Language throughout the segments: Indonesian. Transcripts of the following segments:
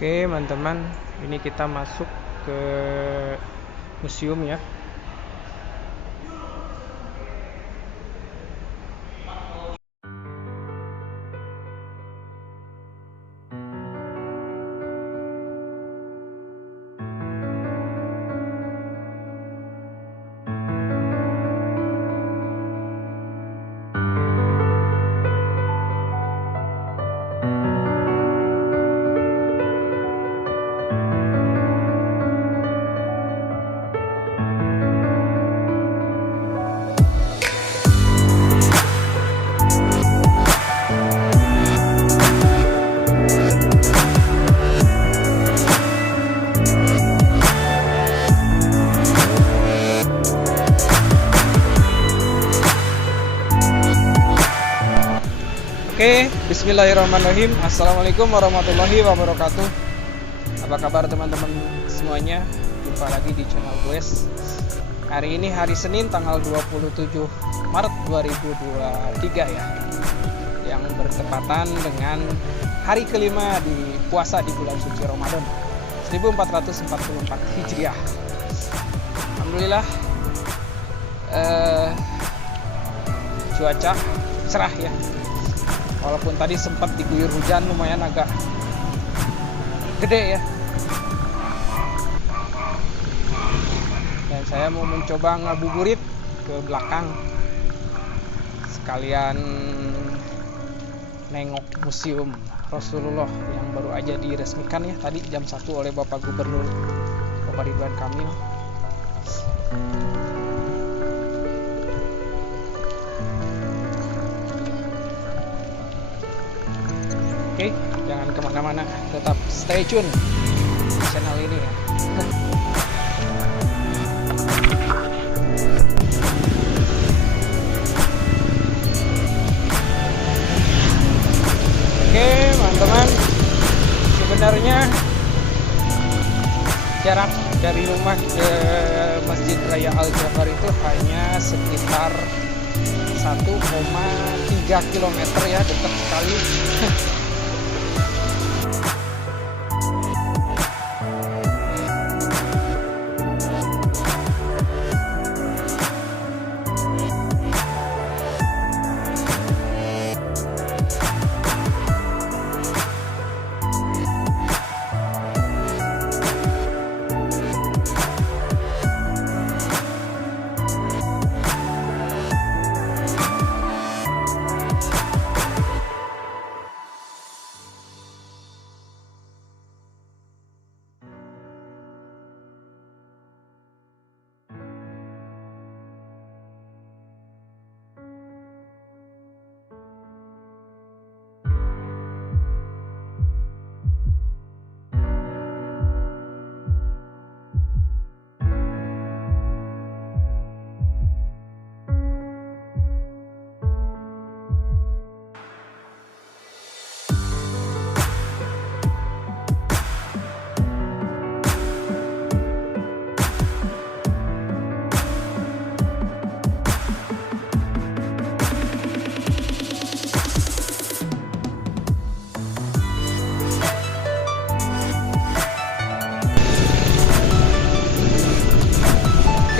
Oke, teman-teman, ini kita masuk ke museum ya. Oke, bismillahirrahmanirrahim. Assalamualaikum warahmatullahi wabarakatuh. Apa kabar teman-teman semuanya? Jumpa lagi di channel gue. Hari ini hari Senin tanggal 27 Maret 2023 ya, yang bertepatan dengan hari kelima di puasa di bulan suci Ramadan 1444 Hijriah. Alhamdulillah, cuaca cerah ya. Walaupun tadi sempat diguyur hujan lumayan agak gede ya. Dan saya mau mencoba ngabuburit ke belakang, sekalian nengok museum Rasulullah yang baru aja diresmikan ya tadi jam 1 oleh Bapak Gubernur Bapak Ridwan Kamil. Oke, jangan kemana-mana, tetap stay tune di channel ini ya. Oke, teman-teman, sebenarnya jarak dari rumah ke Masjid Raya Al Jabar itu hanya sekitar 1,3 km ya, dekat sekali.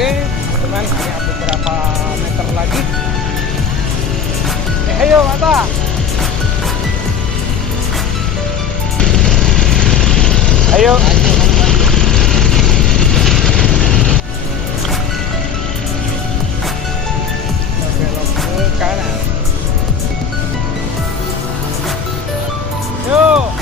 Oke, teman-teman, hanya beberapa meter lagi. Ayo, mata. Ayo. Belok ke kanan. Yuk.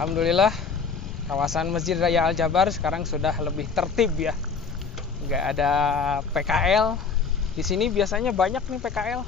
Alhamdulillah, kawasan Masjid Raya Al Jabar sekarang sudah lebih tertib ya. Nggak ada PKL. Di sini biasanya banyak nih PKL.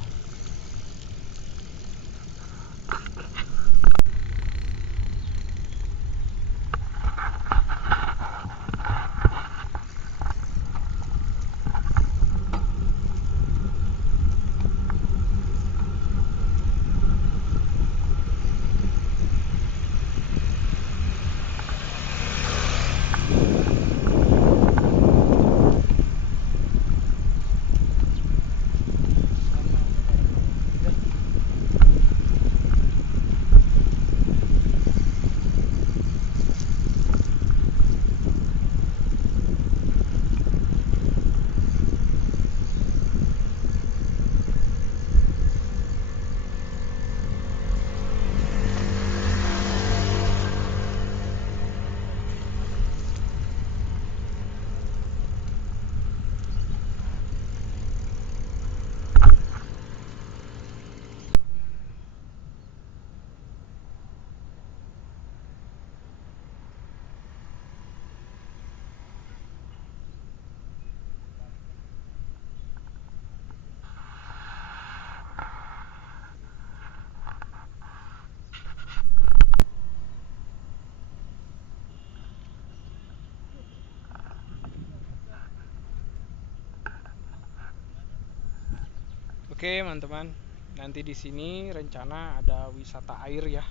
Oke, teman-teman. Nanti di sini rencana ada wisata air ya.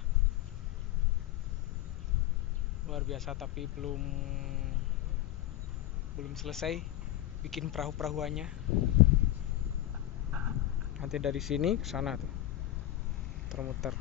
Luar biasa, tapi belum selesai bikin perahu-perahuannya. Nanti dari sini ke sana tuh. Muter-muter.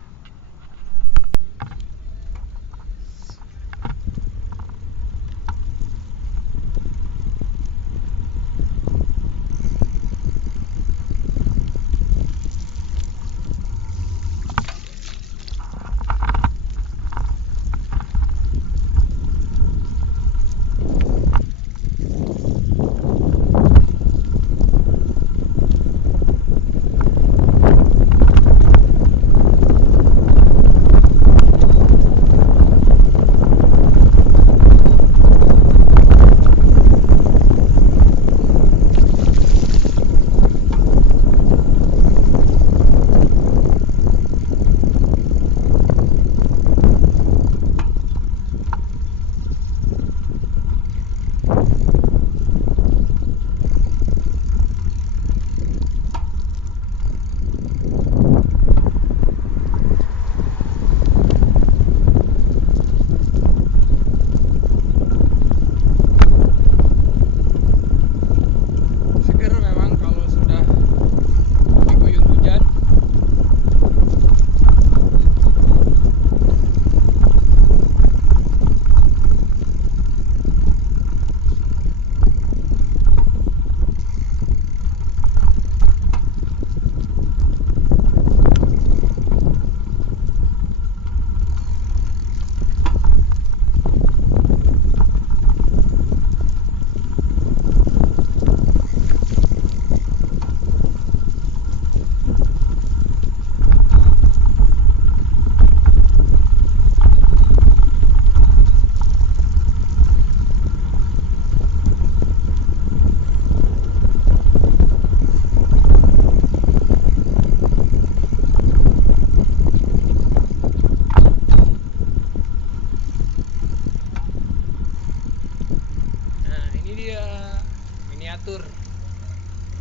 Miniatur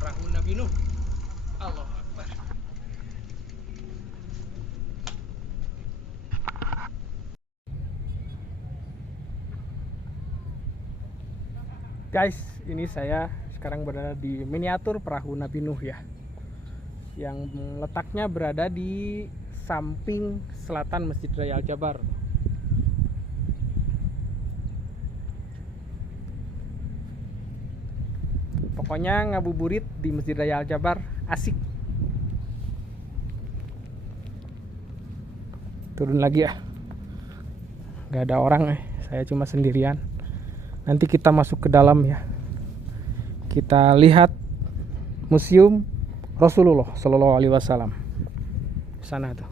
perahu Nabi Nuh. Allahu Akbar. Guys, ini saya sekarang berada di miniatur perahu Nabi Nuh ya, yang letaknya berada di samping selatan Masjid Raya Al Jabar. Pokoknya ngabuburit di Masjid Raya Al Jabar asik. Turun lagi ya, nggak ada orang, saya cuma sendirian. Nanti kita masuk ke dalam ya, kita lihat museum Rasulullah Shallallahu Alaihi Wasallam di sana tuh.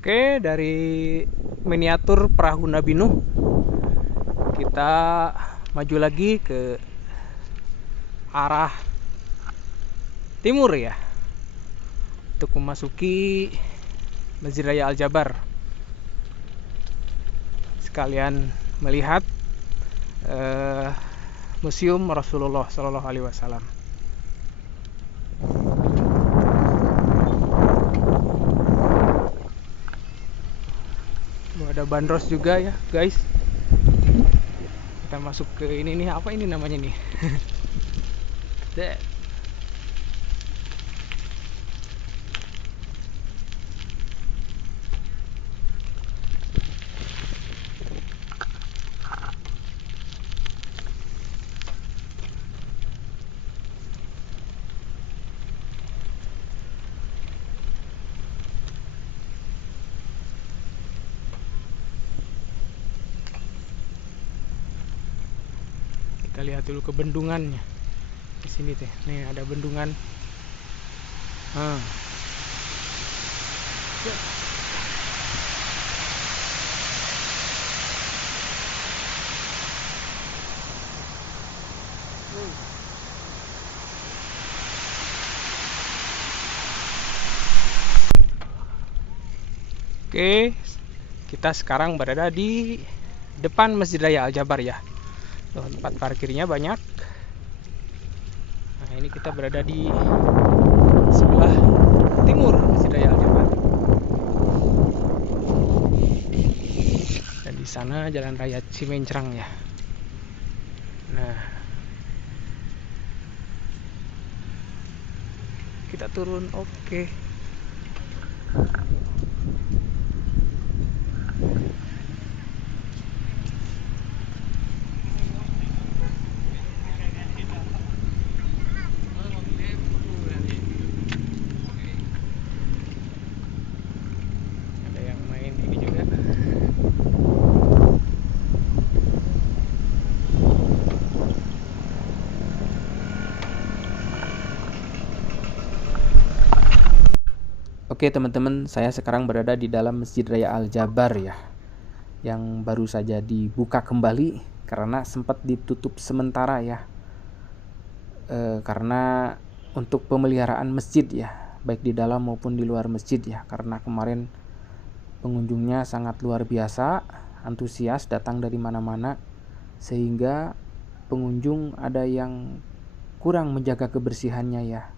Oke, dari miniatur perahu Nabi Nuh kita maju lagi ke arah timur ya, untuk memasuki Masjid Raya Al Jabar, sekalian melihat museum Rasulullah Shallallahu Alaihi Wasallam. Ada bandros juga ya guys. Kita masuk ke ini nih, apa ini namanya nih? Kita lihat dulu ke bendungannya di sini teh. Nih ada bendungan. Oke, kita sekarang berada di depan Masjid Raya Al Jabar ya. Tuh, tempat parkirnya banyak. Nah, Nah, ini kita berada di sebelah timur Masjid Raya Al Jabar. Dan di sana Jalan Raya Cimencrang ya. Nah, kita turun. Oke. Ada yang main ini juga. Oke teman-teman, saya sekarang berada di dalam Masjid Raya Al Jabar ya, yang baru saja dibuka kembali karena sempat ditutup sementara ya, karena untuk pemeliharaan masjid ya, baik di dalam maupun di luar masjid ya, karena kemarin pengunjungnya sangat luar biasa, antusias datang dari mana-mana, sehingga pengunjung ada yang kurang menjaga kebersihannya ya,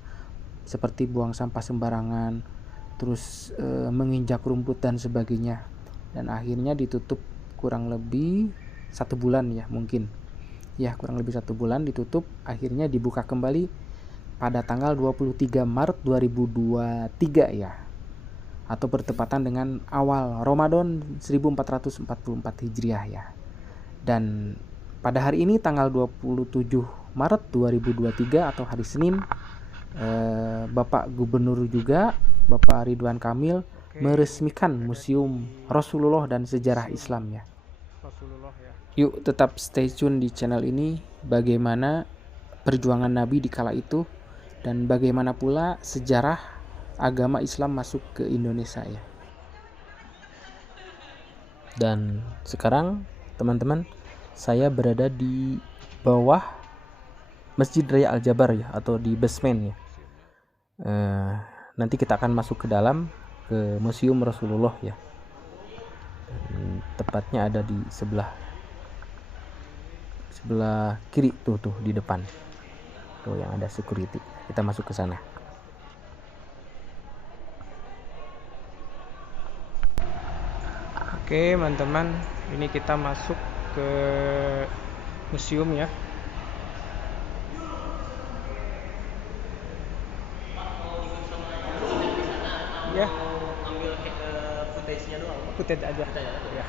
seperti buang sampah sembarangan, terus menginjak rumput dan sebagainya, dan akhirnya ditutup kurang lebih 1 bulan ya, mungkin ya kurang lebih 1 bulan ditutup, akhirnya dibuka kembali pada tanggal 23 Maret 2023 ya, atau bertepatan dengan awal Ramadan 1444 Hijriah ya. Dan pada hari ini tanggal 27 Maret 2023 atau hari Senin, Bapak Gubernur juga, Bapak Ridwan Kamil, meresmikan Museum Rasulullah dan Sejarah Islam ya. Yuk tetap stay tune di channel ini, bagaimana perjuangan Nabi di kala itu dan bagaimana pula sejarah agama Islam masuk ke Indonesia ya. Dan sekarang teman-teman, saya berada di bawah Masjid Raya Al Jabar ya, atau di basement ya. Nanti kita akan masuk ke dalam, ke Museum Rasulullah ya. Dan tepatnya ada di sebelah kiri tuh di depan. Tuh yang ada security. Kita masuk ke sana. Oke, teman-teman, ini kita masuk ke museum ya. Ya, ambil footage-nya doang. Footage aja. Ya.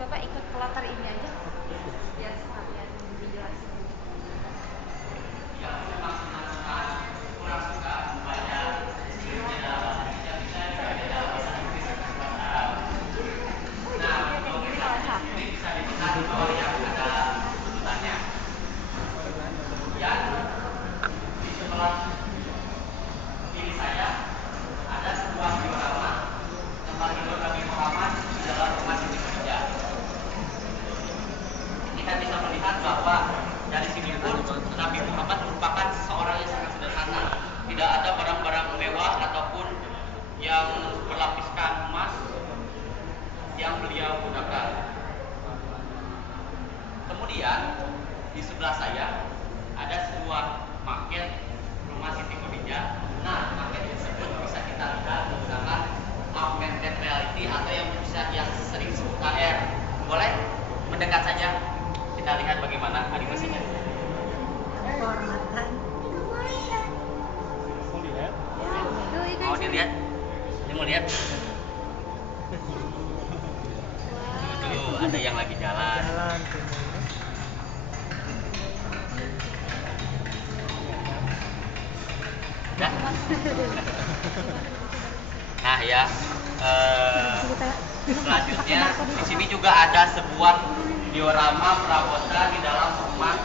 Bapak ikut ke latar ini aja biar sekalian dijelasin. Kita bisa melihat bahwa dari sini pun Nabi Muhammad merupakan seorang yang sangat sederhana. Tidak ada barang-barang mewah ataupun yang berlapiskan emas yang beliau gunakan. Kemudian di sebelah saya ada sebuah maket rumah Siti Khadijah. Nah, maket tersebut bisa kita lihat menggunakan augmented reality atau yang sering disebut AR. Boleh mendekat saja kita lihat bagaimana animasinya. Mau dilihat? Ini mau lihat? Tuh, ada yang lagi jalan. Nah ya, Selanjutnya di sini juga ada sebuah diorama perabotan di dalam rumah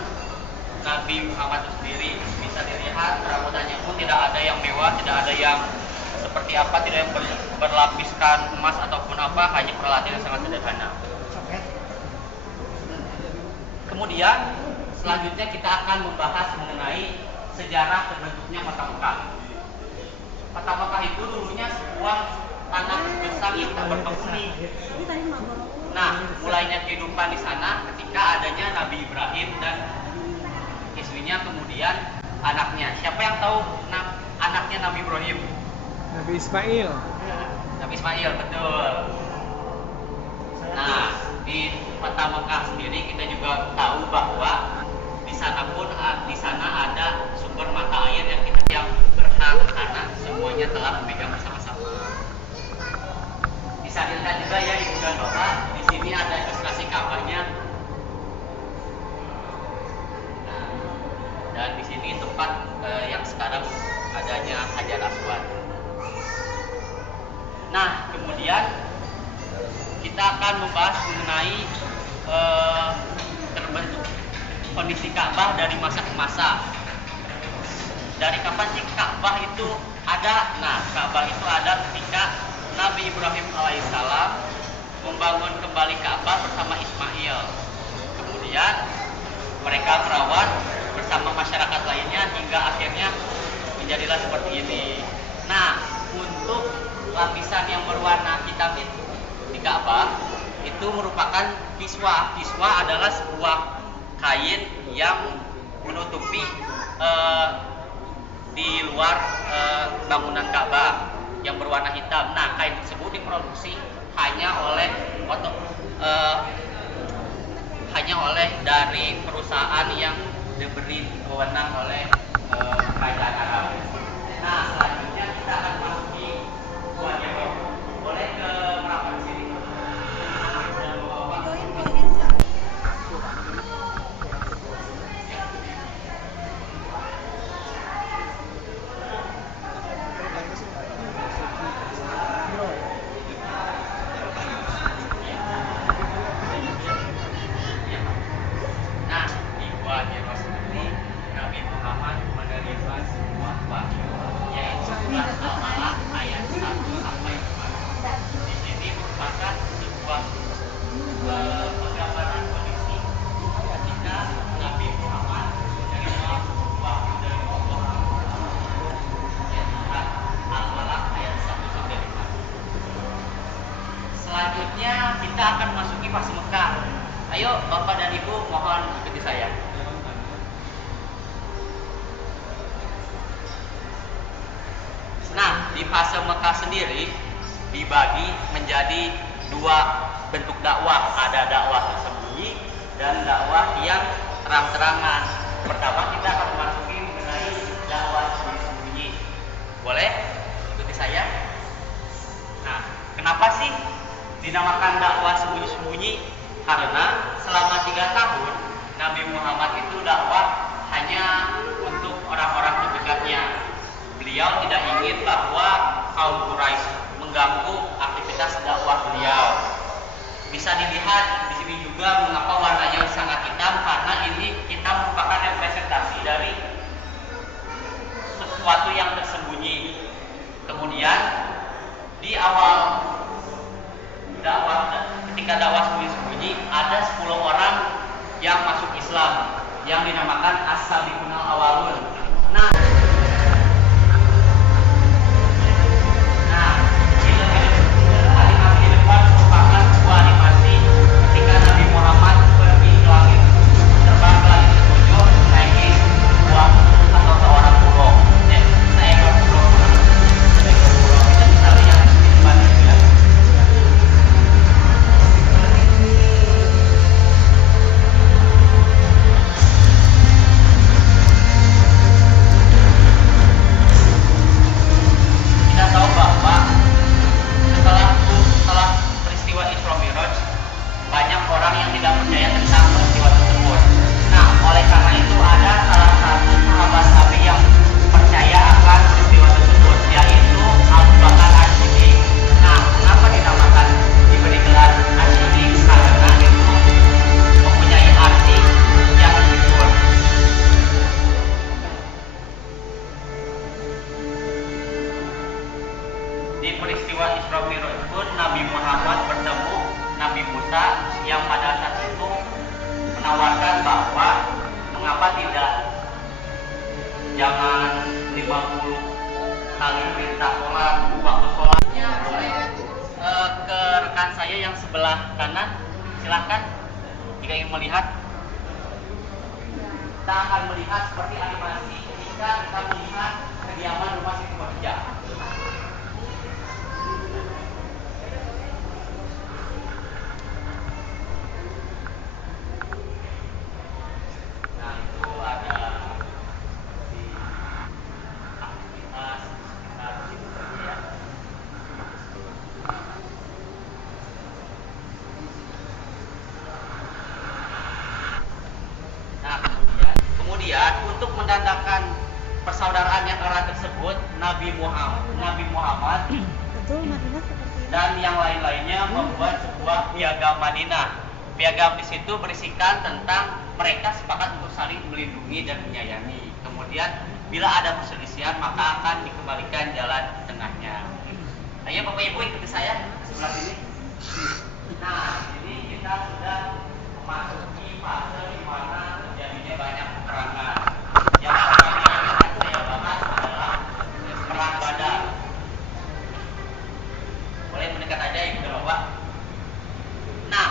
Nabi Muhammad itu sendiri. Bisa dilihat perabotannya pun tidak ada yang mewah, tidak ada yang seperti apa, tidak yang berlapiskan emas ataupun apa, hanya peralatan yang sangat sederhana. Kemudian selanjutnya kita akan membahas mengenai sejarah terbentuknya Kota Mekah. Kota Mekah itu dulunya sebuah tanah gersang yang tak berpenghuni. Nah, mulainya kehidupan di sana ketika adanya Nabi Ibrahim dan istrinya, kemudian anaknya. Siapa yang tahu anaknya Nabi Ibrahim? Nabi Ismail. Nabi Ismail, betul. Nah, di Kota Mekah sendiri kita juga tahu bahwa di sana pun di sana ada sumber mata air yang berhak karena semuanya telah memegang bersama-sama. Bisa dilihat juga ya Ibu dan Bapak, di sini ada ilustrasi Ka'bahnya. Nah, dan di sini tempat yang sekarang adanya Hajar Aswad. Nah, kemudian kita akan membahas mengenai terbentuk kondisi Ka'bah dari masa ke masa. Dari kapan sih Ka'bah itu ada? Nah, Ka'bah itu ada ketika Nabi Ibrahim alaihissalam membangun kembali Ka'bah bersama Ismail. Kemudian mereka merawat bersama masyarakat lainnya hingga akhirnya menjadilah seperti ini. Nah, untuk lapisan yang berwarna hitam itu di Ka'bah itu merupakan kiswa. Kiswa adalah sebuah kain yang menutupi di luar bangunan Ka'bah yang berwarna hitam. Nah, kain tersebut diproduksi hanya oleh dari perusahaan yang diberi wewenang oleh kerajaan Arab. Nah, selanjutnya kita akan masuki Gua Jero. Boleh ke merapat sini. Nah, di Gua Jero sendiri Nabi Muhammad menerima sebuah wahyu, yaitu surat Al-Alaq ayat 1 sampai 4. Di sini merupakan sebuah penggambaran kondisi ketika Nabi Muhammad menerima wahyu dari Allah, yaitu surat Al-Alaq ayat 1 sampai 4. Selanjutnya kita akan masuki fase Mekah. Ayo Bapak dan Ibu, mohon ikuti saya. Nah, di fase Mekah sendiri dibagi menjadi dua bentuk dakwah. Ada dakwah tersembunyi dan dakwah yang terang-terangan. Pertama kita akan memasuki mengenai dakwah sembunyi-sembunyi. Boleh ikuti saya? Nah, kenapa sih dinamakan dakwah sembunyi-sembunyi? Karena selama 3 tahun Nabi Muhammad itu dakwah hanya untuk orang-orang terdekatnya. Beliau tidak ingin bahwa kaum Quraisy mengganggu aktivitas dakwah beliau. Bisa dilihat di sini juga mengapa warnanya sangat hitam, karena ini kita merupakan representasi dari sesuatu yang tersembunyi. Kemudian di awal dakwah, ketika dakwah sembunyi-sembunyi, ada 10 orang yang masuk Islam yang dinamakan As-Sabiqunal Awwalun. Nah, animasi depan merupakan sebuah animasi ketika Nabi Muhammad pergi ke langit, terbang ke langit ketujuh, menaiki sebuah atau seorang burung. Seekor burung. Kita bisa lihat di depan ini ya. di peristiwa Isra Mi'raj pun Nabi Muhammad bertemu Nabi Musa yang pada saat itu menawarkan bahwa mengapa tidak jangan 50 kali perintah sholat, waktu sholatnya ke rekan saya yang sebelah kanan, silahkan jika ingin melihat. Kita akan melihat seperti animasi ketika kita melihat kediaman rumah Siti Khadijah. Nah, itu ada di aktivitas sekitar Siti Khadijah. Nah, kemudian untuk menandakan persaudaraan yang erat tersebut, Nabi Muhammad Betul, Madinah seperti ini. dan yang lain-lainnya membuat sebuah piagam Madinah. Piagam di situ berisikan tentang mereka sepakat untuk saling melindungi dan menyayangi. Kemudian bila ada perselisihan maka akan dikembalikan jalan tengahnya. Ayo Bapak Ibu ikuti saya sebelah sini. Nah, ini kita sudah memasuki fase di mana terjadinya banyak peperangan. Yang pertama yang akan saya bahas adalah perang Badar. Boleh mendekat aja Ibu dan Bapak. Nah,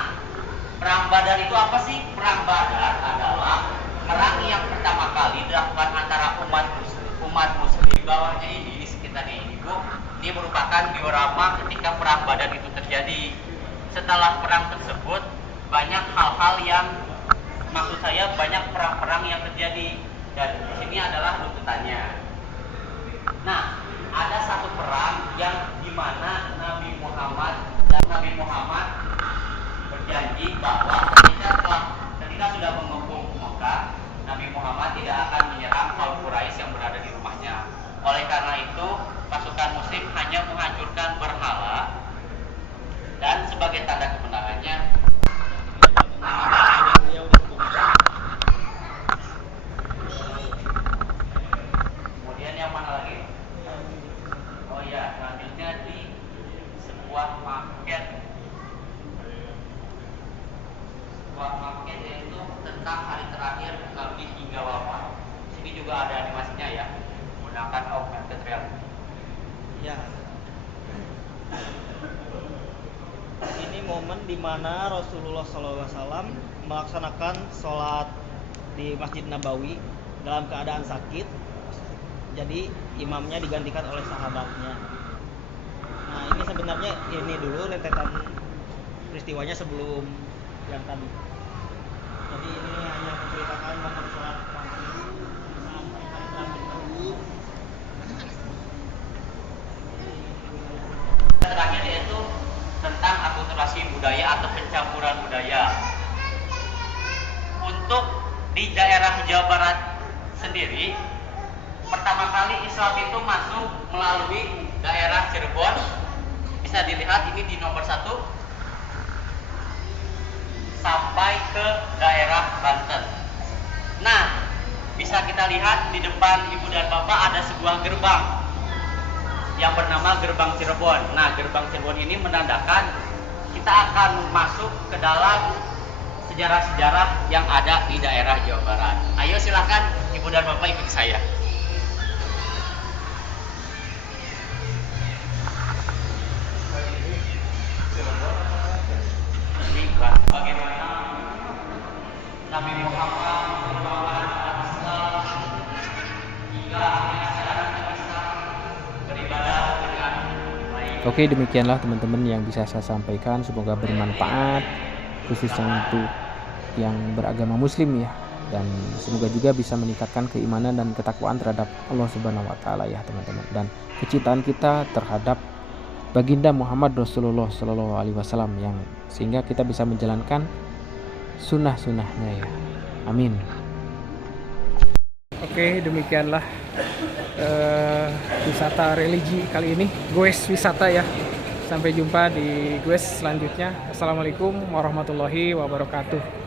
perang Badar itu apa sih? Perang Badar adalah perang yang pertama kali dilakukan antara umat muslim di bawahnya ini, di sekitarnya ini Bu. Ini merupakan diorama ketika perang Badar itu terjadi. Setelah perang tersebut banyak hal-hal yang maksud saya banyak perang-perang yang terjadi dan di sini adalah runtutannya. Nah, ada satu perang yang dimana Nabi Muhammad berjanji bahwa ketika sudah mengepung Mekah, Nabi Muhammad tidak akan menyerang kaum Quraisy yang berada di rumahnya. Oleh karena itu, pasukan muslim hanya menghancurkan berhala dan sebagai tanda kemenangannya kemudian yang mana lagi? Oh ya, selanjutnya di sebuah market yaitu tentang hari terakhir Nabi hingga wafat. Sini juga ada animasinya ya, menggunakan augmented reality. Ya. Ini momen di mana Rasulullah SAW melaksanakan sholat di Masjid Nabawi dalam keadaan sakit. Jadi imamnya digantikan oleh sahabatnya. Nah, ini sebenarnya ini dulu rentetan peristiwanya sebelum yang tadi. Jadi ini hanya menceritakan momen sholat Maghrib sampai hari terakhir Nabi. Terakhir yaitu tentang akulturasi budaya atau pencampuran budaya. Untuk di daerah Jawa Barat sendiri, pertama kali Islam itu masuk melalui daerah Cirebon. Bisa dilihat ini di nomor 1 sampai ke daerah Banten. Nah, bisa kita lihat di depan Ibu dan Bapak ada sebuah gerbang yang bernama Gerbang Cirebon. Nah, Gerbang Cirebon ini menandakan kita akan masuk ke dalam sejarah-sejarah yang ada di daerah Jawa Barat. Ayo silakan Ibu dan Bapak ikuti saya. Ini bagaimana Nabi Muhammad merupakan Islam hingga akhirnya sekarang bisa beribadah dengan baik. Oke, demikianlah teman-teman yang bisa saya sampaikan, semoga bermanfaat khususnya untuk yang beragama muslim ya, dan semoga juga bisa meningkatkan keimanan dan ketakwaan terhadap Allah Subhanahu wa taala ya teman-teman, dan kecintaan kita terhadap baginda Muhammad Rasulullah Shallallahu alaihi wasallam, yang sehingga kita bisa menjalankan sunnah-sunnahnya ya. Amin. Oke, demikianlah wisata religi kali ini, goes wisata ya. Sampai jumpa di goes selanjutnya. Assalamualaikum warahmatullahi wabarakatuh.